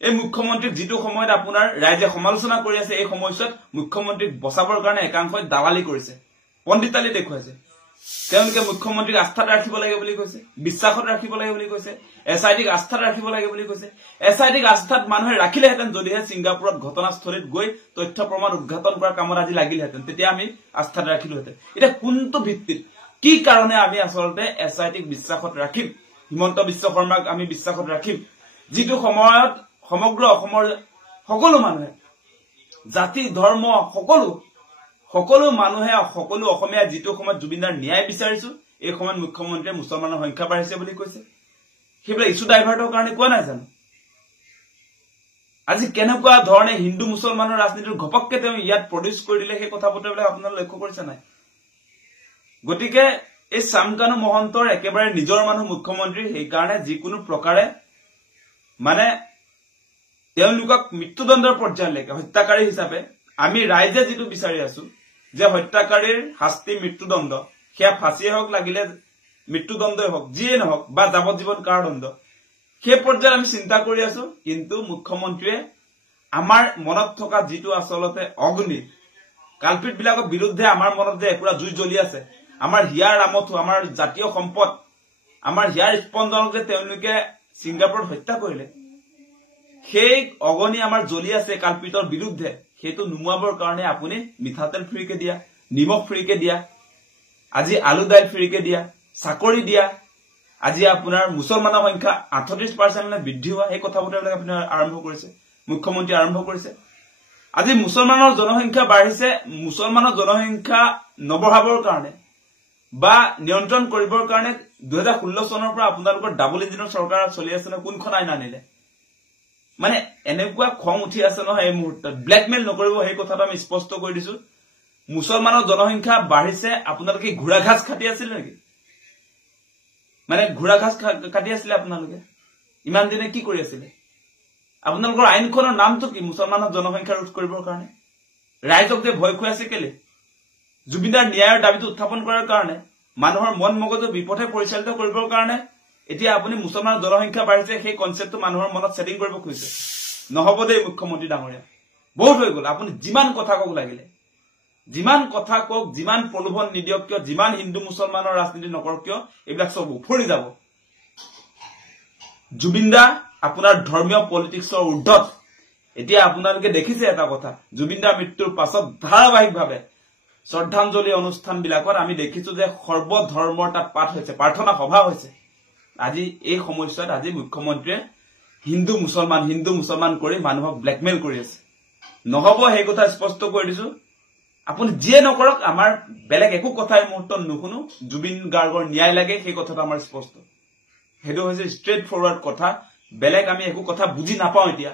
এই মুখ্যমন্ত্ৰীক যিটো সময়ত আপোনাৰ ৰাইজে সমালোচনা কৰি আছে এই সময়ছোৱাত মুখ্যমন্ত্ৰীক বচাবৰ কাৰণে একাংশই দালালি কৰিছে পণ্ডিতালি দেখুৱাইছে তেওঁলোকে মুখ্যমন্ত্ৰীক আস্থাত ৰাখিব লাগে বুলি কৈছে বিশ্বাসত ৰাখিব লাগে বুলি কৈছে এছআইটিক আস্থাত ৰাখিব লাগে বুলি কৈছে এছআইটিক আস্থাত মানুহে ৰাখিলেহেঁতেন যদিহে ছিংগাপুৰত ঘটনাস্থলীত গৈ তথ্য প্ৰমাণ উদ্ঘাটন কৰাৰ কামত আজি লাগিলহেঁতেন তেতিয়া আমি আস্থাত ৰাখিলোহেঁতেন এতিয়া কোনটো ভিত্তিত কি কাৰণে আমি আচলতে এছআইটিক বিশ্বাসত ৰাখিম হিমন্ত বিশ্ব শৰ্মাক আমি বিশ্বাসত ৰাখিম যিটো সময়ত সমগ্ৰ অসমৰ সকলো মানুহে জাতি ধৰ্ম সকলো মানুহে সকলো অসমীয়া যিটো সময়ত জুবিনদাৰ ন্যায় বিচাৰিছো এই সময়ত মুখ্যমন্ত্ৰীয়ে মুছলমানৰ সংখ্যা বাঢ়িছে বুলি কৈছে সেইবিলাক ইছ্যু ডাইভাৰ্টৰ কাৰণে কোৱা নাই জানো আজি কেনেকুৱা ধৰণে হিন্দু মুছলমানৰ ৰাজনীতিৰ ঘপককে তেওঁ ইয়াত প্ৰডিউচ কৰি দিলে সেই কথা বতৰাবিলাক আপোনালোকে লক্ষ্য কৰিছে নাই গতিকে এই শামকানু মহন্তৰ একেবাৰে নিজৰ মানুহ মুখ্যমন্ত্ৰী সেই কাৰণে যিকোনো প্ৰকাৰে মানে তেওঁলোকক মৃত্যুদণ্ডৰ পৰ্যায়লৈকে হত্যাকাৰী হিচাপে আমি ৰাইজে যিটো বিচাৰি আছো যে হত্যাকাৰীৰ শাস্তি মৃত্যুদণ্ড সেয়া ফাঁচিয়ে হওক লাগিলে মৃত্যুদণ্ডই হওক যিয়ে নহওক বা যাৱজ্জীৱন কাৰাদণ্ড সেই পৰ্যায়ত আমি চিন্তা কৰি আছো কিন্তু মুখ্যমন্ত্ৰীয়ে আমাৰ মনত থকা যিটো আচলতে অগ্নি কালপিট বিলাকৰ বিৰুদ্ধে আমাৰ মনত যে একুৰা জুই জ্বলি আছে আমাৰ হিয়াৰ ৰামথু আমাৰ জাতীয় সম্পদ আমাৰ হিয়াৰ স্পন্দনক যে তেওঁলোকে ছিংগাপুৰত হত্যা কৰিলে সেই অগ্নি আমাৰ জ্বলি আছে কালপিটৰ বিৰুদ্ধে সেইটো নুমুৱাবৰ কাৰণে আপুনি মিঠাতেল ফ্ৰীকে দিয়া নিমখ ফ্ৰীকে দিয়া আজি আলু দাইল ফ্ৰীকে দিয়া চাকৰি দিয়া আজি আপোনাৰ মুছলমানৰ সংখ্যা 38% বৃদ্ধি হোৱা এই কথা বতৰাবিলাক আপুনি আৰম্ভ কৰিছে মুখ্যমন্ত্ৰী আৰম্ভ কৰিছে আজি মুছলমানৰ জনসংখ্যা বাঢ়িছে মুছলমানৰ জনসংখ্যা নবঢ়াবৰ কাৰণে বা নিয়ন্ত্ৰণ কৰিবৰ কাৰণে 2016 চনৰ পৰা আপোনালোকৰ ডাবল ইঞ্জিনৰ চৰকাৰ চলি আছে ন কোনখন আইন আনিলে মানে এনেকুৱা খং উঠি আছে নহয় এই মুহূৰ্তত ব্ল্যাকমেইল নকৰিব সেই কথাটো আমি স্পষ্ট কৰি দিছো মুছলমানৰ জনসংখ্যা বাঢ়িছে আপোনালোকে ঘোড়া ঘাস খাটি আছিল নেকি মানে ঘোড়া ঘাস কাটি আছিল আপোনালোকে ইমান দিনে কি কৰি আছিল আপোনালোকৰ আইনখনৰ নামটো কি মুছলমানৰ জনসংখ্যা ৰোধ কৰিবৰ কাৰণে ৰাইজক যে ভয় খুৱাইছে কেলে জুবিনদাৰ ন্যায়ৰ দাবীটো উত্থাপন কৰাৰ কাৰণে মানুহৰ মন মগজু বিপথে পৰিচালিত কৰিবৰ কাৰণে এতিয়া আপুনি মুছলমানৰ জনসংখ্যা বাঢ়িছে সেই কনসেপ্টটো মানুহৰ মনত সেটিং কৰিব খুজিছে নহব দেই মুখ্যমন্ত্ৰী ডাঙৰীয়া বহুত হৈ গল আপুনি যিমান কথা কক লাগিলে যিমান কথা কক যিমান প্ৰলোভন নিদিয়ক কিয় যিমান হিন্দু মুছলমানৰ ৰাজনীতি নকৰক কিয় এইবিলাক সব উফৰি যাব জুবিনদা আপোনাৰ ধৰ্মীয় পলিটিক্সৰ উৰ্ধত এতিয়া আপোনালোকে দেখিছে এটা কথা জুবিনদাৰ মৃত্যুৰ পাছত ধাৰাবাহিকভাৱে শ্ৰদ্ধাঞ্জলি অনুষ্ঠান বিলাকত আমি দেখিছো যে সৰ্বধৰ্মৰ তাত পাঠ হৈছে প্ৰাৰ্থনা সভা হৈছে আজি এই সময়ছোৱাত আজি মুখ্যমন্ত্ৰীয়ে হিন্দু মুছলমান কৰি মানুহক ব্ল্যাকমেইল কৰি আছে নহব সেই কথা স্পষ্ট কৰি দিছো আপুনি যিয়ে নকৰক আমাৰ বেলেগ একো কথা এই মুহূৰ্তত নুশুনো জুবিন গাৰ্গৰ ন্যায় লাগে সেই কথাটো আমাৰ স্পষ্ট হেতু হৈছে ষ্ট্ৰেট ফৰৱাৰ্ড কথা বেলেগ আমি একো কথা বুজি নাপাওঁ এতিয়া